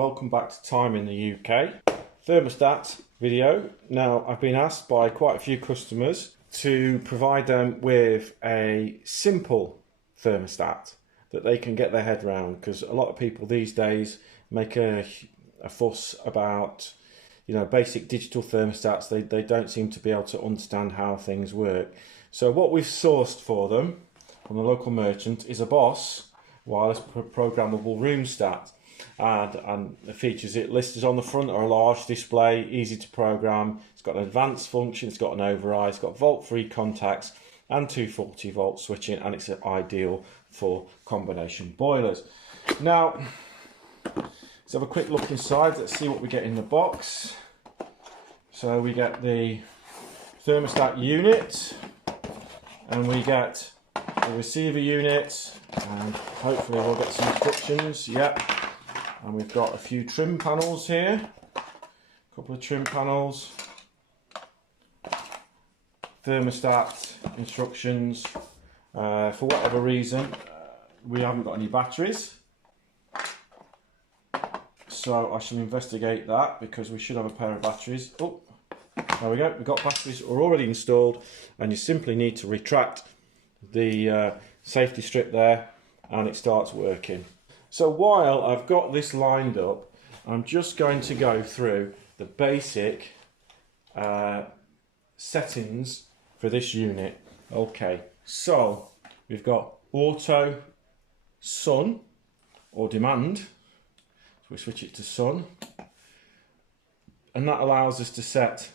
welcome back to Time in the UK thermostat video. Now, I've been asked by quite a few customers to provide them with a simple thermostat that they can get their head around, because a lot of people these days make a fuss about, you know, basic digital thermostats. They don't seem to be able to understand how things work. So what we've sourced for them from the local merchant is a Boss wireless programmable room stat, and the features it listed on the front are a large display, easy to program. It's got an advanced function, it's got an override, it's got volt-free contacts and 240 volt switching, and it's ideal for combination boilers. Now, let's have a quick look inside. Let's see what we get in the box. So we get the thermostat unit, and we get the receiver unit, and hopefully we'll get some instructions. Yep. And we've got a few trim panels here, a couple of trim panels, thermostat instructions. For whatever reason, we haven't got any batteries, so I shall investigate that, because we should have a pair of batteries. Oh, there we go, we've got batteries are already installed, and you simply need to retract the safety strip there and it starts working. So while I've got this lined up, I'm just going to go through the basic settings for this unit. Okay, so we've got auto sun or demand, so we switch it to sun, and that allows us to set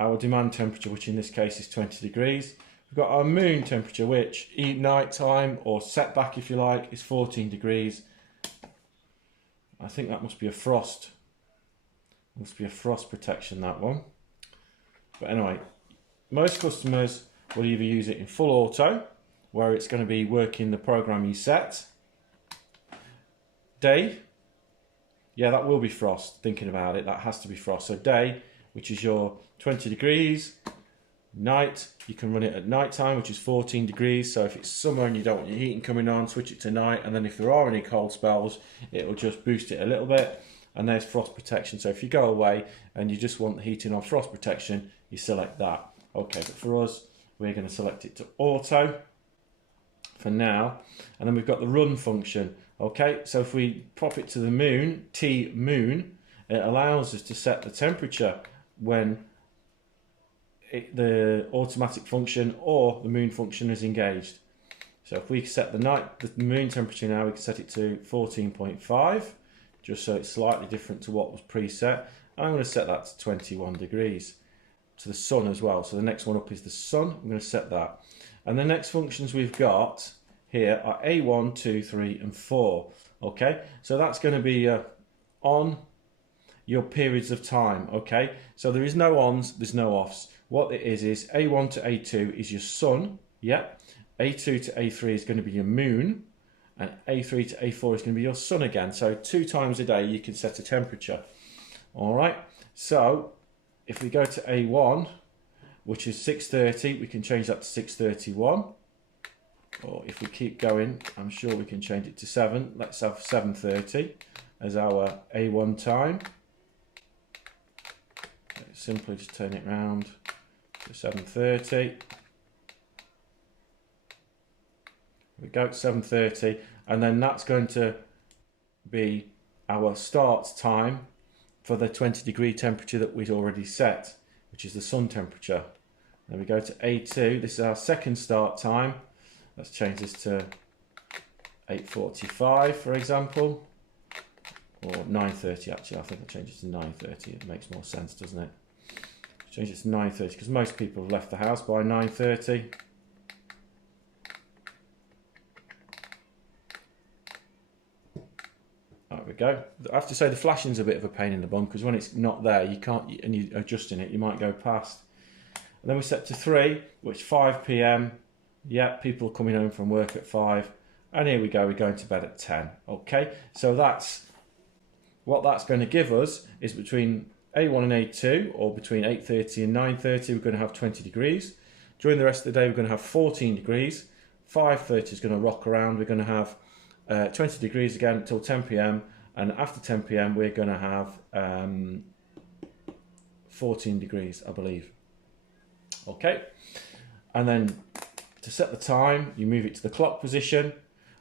our demand temperature, which in this case is 20 degrees. We've got our moon temperature, which night time, or setback if you like, is 14 degrees. I think that must be a frost. Must be a frost protection, that one. But anyway, most customers will either use it in full auto, where it's going to be working the program you set. Day, yeah, that will be frost. Thinking about it, that has to be frost. So day, which is your 20 degrees. Night, you can run it at night time, which is 14 degrees. So if it's summer and you don't want your heating coming on, switch it to night, and then if there are any cold spells, it will just boost it a little bit. And there's frost protection. So if you go away and you just want the heating on frost protection, you select that. Okay, but for us, we're going to select it to auto for now, and then we've got the run function. Okay, so if we pop it to the moon, T moon, it allows us to set the temperature when the automatic function or the moon function is engaged. So if we set the moon temperature now, we can set it to 14.5, just so it's slightly different to what was preset. I'm going to set that to 21 degrees. To the sun as well. So the next one up is the sun. I'm going to set that. And the next functions we've got here are A1, 2, 3 and 4. Okay, so that's going to be on your periods of time. Okay, so there is no ons, there's no offs. What it is A1 to A2 is your sun, yeah. A2 to A3 is going to be your moon, and A3 to A4 is going to be your sun again. So 2 times a day you can set a temperature. All right, so if we go to A1, which is 6:30, we can change that to 6:31. Or if we keep going, I'm sure we can change it to 7. Let's have 7:30 as our A1 time. Simply just turn it round to 7:30. We go to 7:30, and then that's going to be our start time for the 20 degree temperature that we'd already set, which is the sun temperature. Then we go to A2, this is our second start time. Let's change this to 8:45, for example, or 9:30 actually. I think I'll change it to 9:30, it makes more sense, doesn't it? Change it to 9:30, because most people have left the house by 9:30. There we go. I have to say the flashing's a bit of a pain in the bum, because when it's not there, you can't, and you're adjusting it, you might go past. And then we set to 3, which 5 PM. Yeah, people are coming home from work at 5. And here we go, we're going to bed at 10. Okay, so that's what that's going to give us, is between A1 and A2, or between 8:30 and 9:30, we're going to have 20 degrees. During the rest of the day, we're going to have 14 degrees. 5:30 is going to rock around. We're going to have 20 degrees again until 10 PM, and after 10 p.m. we're going to have 14 degrees, I believe. Okay, and then to set the time, you move it to the clock position,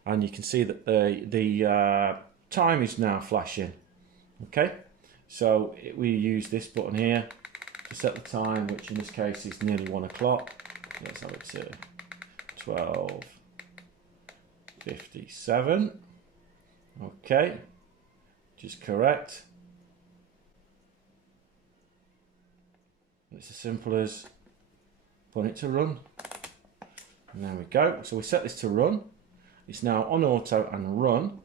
and you can see that the time is now flashing. Okay, so we use this button here to set the time, which in this case is nearly 1 o'clock. Let's have it to 12:57. Okay, which is correct. It's as simple as putting it to run. And there we go. So we set this to run. It's now on auto and run.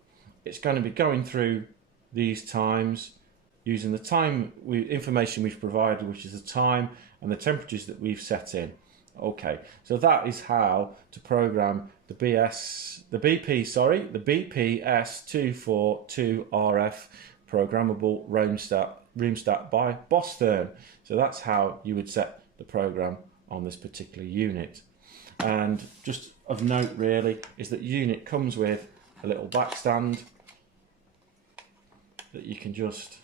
It's going to be going through these times using the time information we've provided, which is the time and the temperatures that we've set in. Okay, so that is how to program the BPS242RF programmable rheostat by therm. So that's how you would set the program on this particular unit. And just of note really is that unit comes with a little back stand that you can just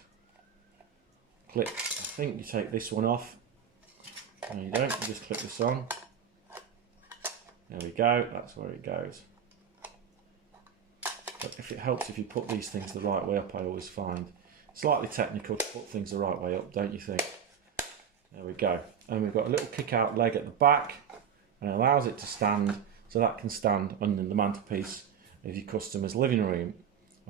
click. I think you take this one off. No, you don't, you just click this on. There we go, that's where it goes. But if it helps if you put these things the right way up, I always find. Slightly technical to put things the right way up, don't you think? There we go. And we've got a little kick out leg at the back, and it allows it to stand, so that can stand under the mantelpiece of your customer's living room.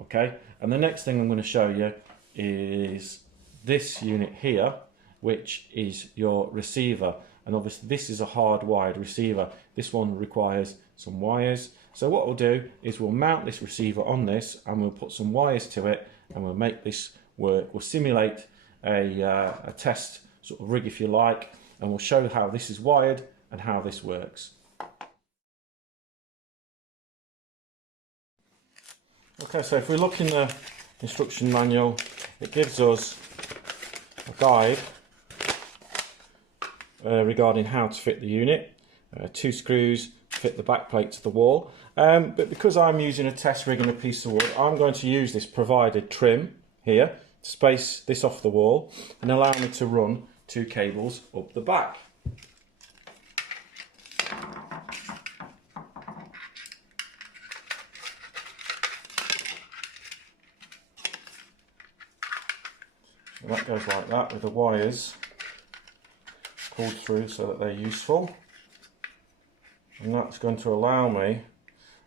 Okay, and the next thing I'm going to show you is this unit here, which is your receiver. And obviously this is a hardwired receiver. This one requires some wires. So what we'll do is we'll mount this receiver on this, and we'll put some wires to it, and we'll make this work. We'll simulate a test sort of rig, if you like, and we'll show how this is wired and how this works. Okay, so if we look in the instruction manual, it gives us a guide regarding how to fit the unit. 2 screws fit the back plate to the wall, but because I'm using a test rig and a piece of wood, I'm going to use this provided trim here to space this off the wall and allow me to run 2 cables up the back. So that goes like that with the wires pulled through so that they're useful, and that's going to allow me.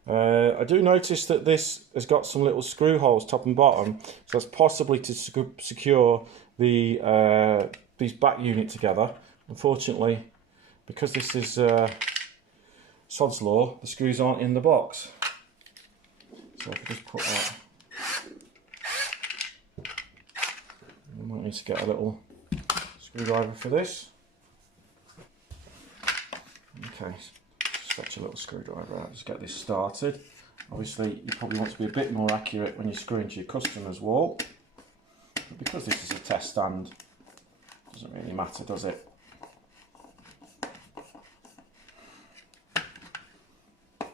I do notice that this has got some little screw holes top and bottom, so that's possibly to secure the these back unit together. Unfortunately, because this is sod's law, the screws aren't in the box. So if I just put that, I might need to get a little screwdriver for this. Okay, just fetch a little screwdriver out, just get this started. Obviously you probably want to be a bit more accurate when you screw into your customer's wall, but because this is a test stand, it doesn't really matter, does it?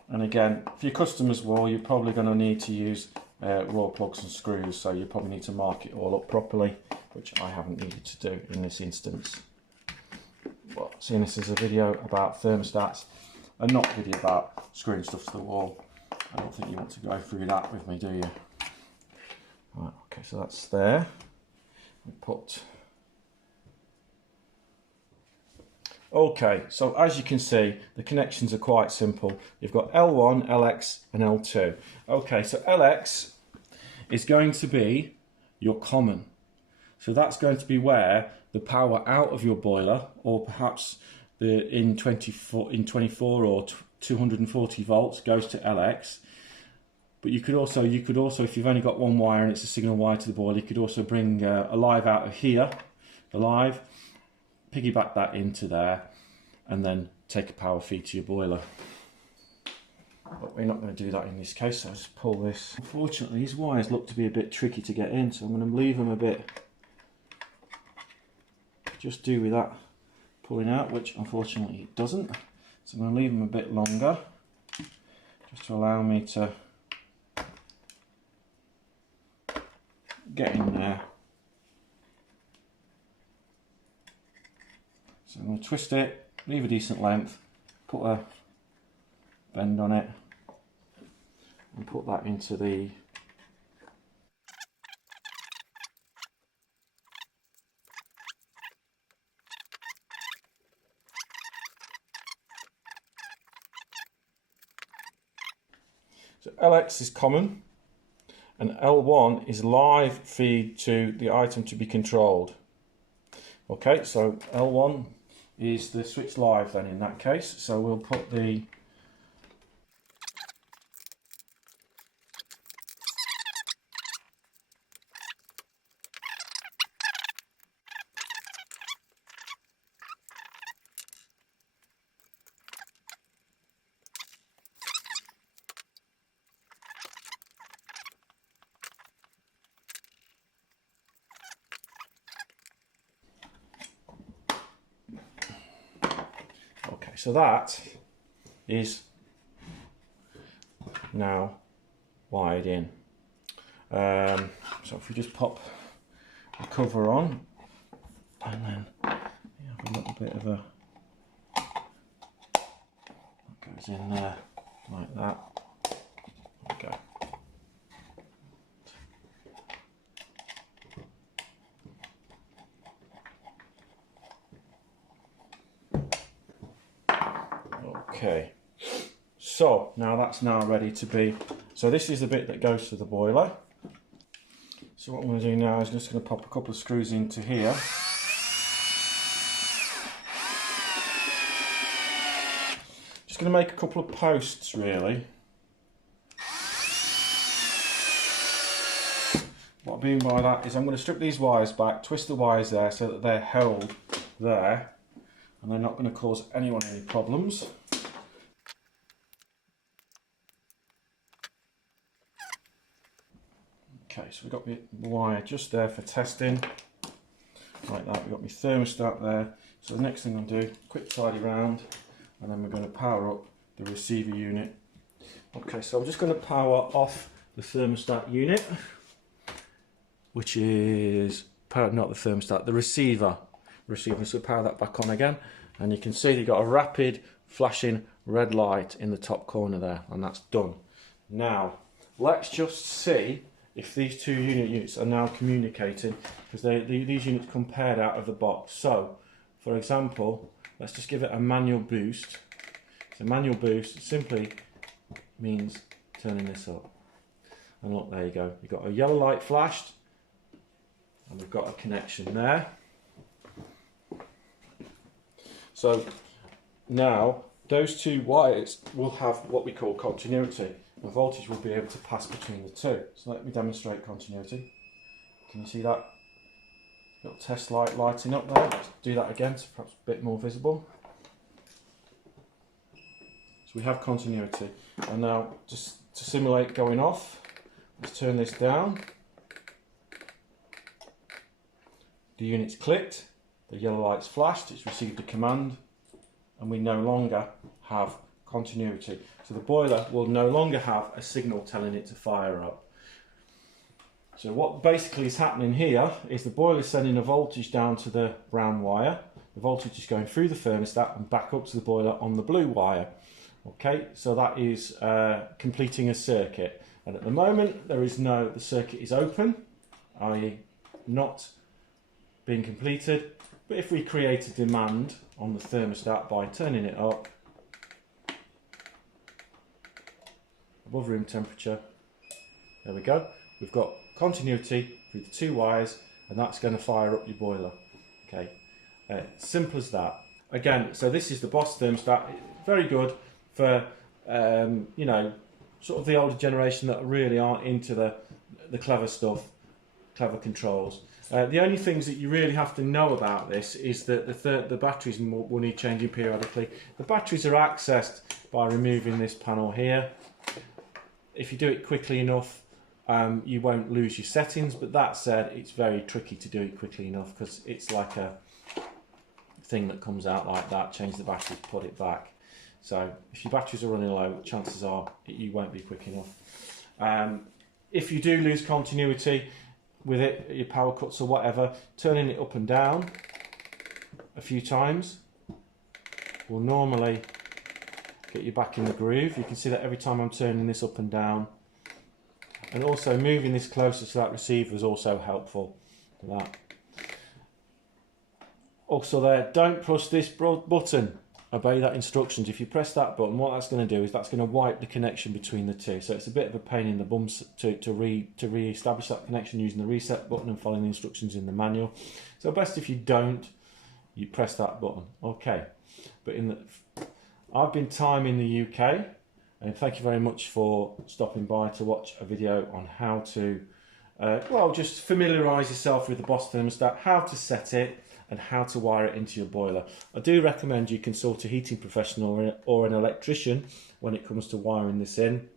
And again, for your customer's wall, you're probably going to need to use raw plugs and screws, so you probably need to mark it all up properly, which I haven't needed to do in this instance. But seeing this is a video about thermostats and not a video about screwing stuff to the wall, I don't think you want to go through that with me, do you? Right, okay, so that's there. We put. Okay, so as you can see, the connections are quite simple. You've got L1, LX and L2. Okay, so LX is going to be your common. So that's going to be where the power out of your boiler, or perhaps in 24 or 240 volts, goes to LX. But you could also, if you've only got one wire and it's a signal wire to the boiler, you could also bring a live out of here, the live, piggyback that into there, and then take a power feed to your boiler. But we're not going to do that in this case, so I'll just pull this. Unfortunately, these wires look to be a bit tricky to get in, so I'm going to leave them a bit. Just do with that pulling out, which unfortunately it doesn't. So I'm going to leave them a bit longer, just to allow me to get in there. So I'm going to twist it, leave a decent length, put a bend on it, and put that into the so LX is common and L1 is live feed to the item to be controlled. Okay, so L1 is the switch live then in that case, so we'll put the so that is now wired in. So if we just pop the cover on and then you have a little bit of a that goes in there like that. Okay. Okay, so now that's now ready to be, so this is the bit that goes to the boiler. So what I'm going to do now is just going to pop a couple of screws into here. Just going to make a couple of posts really. What I mean by that is I'm going to strip these wires back, twist the wires there so that they're held there and they're not going to cause anyone any problems. Okay, so we've got the wire just there for testing, like that. We've got my thermostat there. So the next thing I'll do, quick tidy round, and then we're going to power up the receiver unit. Okay, so I'm just going to power off the thermostat unit, which is, not the thermostat, the receiver. So power that back on again, and you can see you've got a rapid flashing red light in the top corner there, and that's done. Now, let's just see if these two units are now communicating, because these units come paired out of the box. So, for example, let's just give it a manual boost. So manual boost simply means turning this up. And look, there you go. You've got a yellow light flashed, and we've got a connection there. So now those two wires will have what we call continuity. The voltage will be able to pass between the two. So let me demonstrate continuity. Can you see that little test light lighting up there? Let's do that again, so perhaps a bit more visible. So we have continuity. And now, just to simulate going off, let's turn this down. The unit's clicked, the yellow light's flashed, it's received a command, and we no longer have continuity. So the boiler will no longer have a signal telling it to fire up. So what basically is happening here is the boiler is sending a voltage down to the brown wire. The voltage is going through the thermostat and back up to the boiler on the blue wire. Okay, so that is completing a circuit. And at the moment the circuit is open, i.e. not being completed. But if we create a demand on the thermostat by turning it up above room temperature, there we go. We've got continuity through the two wires, and that's going to fire up your boiler. Okay, simple as that. Again, so this is the Boss thermostat. Very good for you know, sort of the older generation that really aren't into the clever stuff, clever controls. The only things that you really have to know about this is that the batteries will need changing periodically. The batteries are accessed by removing this panel here. If you do it quickly enough, you won't lose your settings, but that said, it's very tricky to do it quickly enough because it's like a thing that comes out like that, change the batteries, put it back. So if your batteries are running low, chances are you won't be quick enough. If you do lose continuity, with it, your power cuts or whatever, turning it up and down a few times will normally get you back in the groove. You can see that every time I'm turning this up and down, and also moving this closer to that receiver is also helpful for that. Also there, don't push this button, obey that instructions. If you press that button, what that's going to do is that's going to wipe the connection between the two. So it's a bit of a pain in the bum to re-establish that connection using the reset button and following the instructions in the manual. So best if you don't, you press that button. Okay, but I've been Time in the UK, and thank you very much for stopping by to watch a video on how to, well, just familiarise yourself with the Boss thermostat, how to set it, and how to wire it into your boiler. I do recommend you consult a heating professional or an electrician when it comes to wiring this in,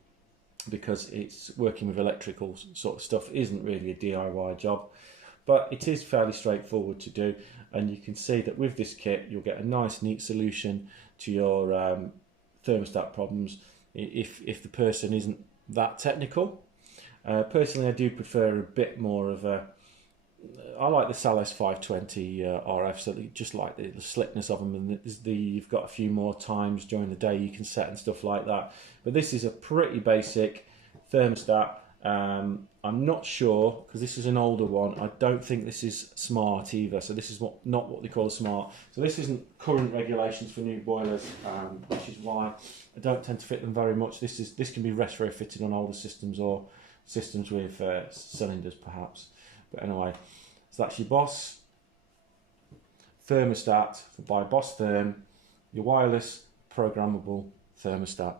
because it's working with electrical sort of stuff isn't really a DIY job, but it is fairly straightforward to do. And you can see that with this kit you'll get a nice neat solution to your thermostat problems if the person isn't that technical. Personally, I do prefer a bit more of a, I like the Siemens RDJ10RF, so just like the slickness of them, and you've got a few more times during the day you can set and stuff like that. But this is a pretty basic thermostat. I'm not sure, because this is an older one, I don't think this is smart either, so this is not what they call smart. So this isn't current regulations for new boilers, which is why I don't tend to fit them very much. This can be retrofitted on older systems or systems with cylinders perhaps. But anyway, so that's your Boss thermostat by Boss Therm, your wireless programmable thermostat.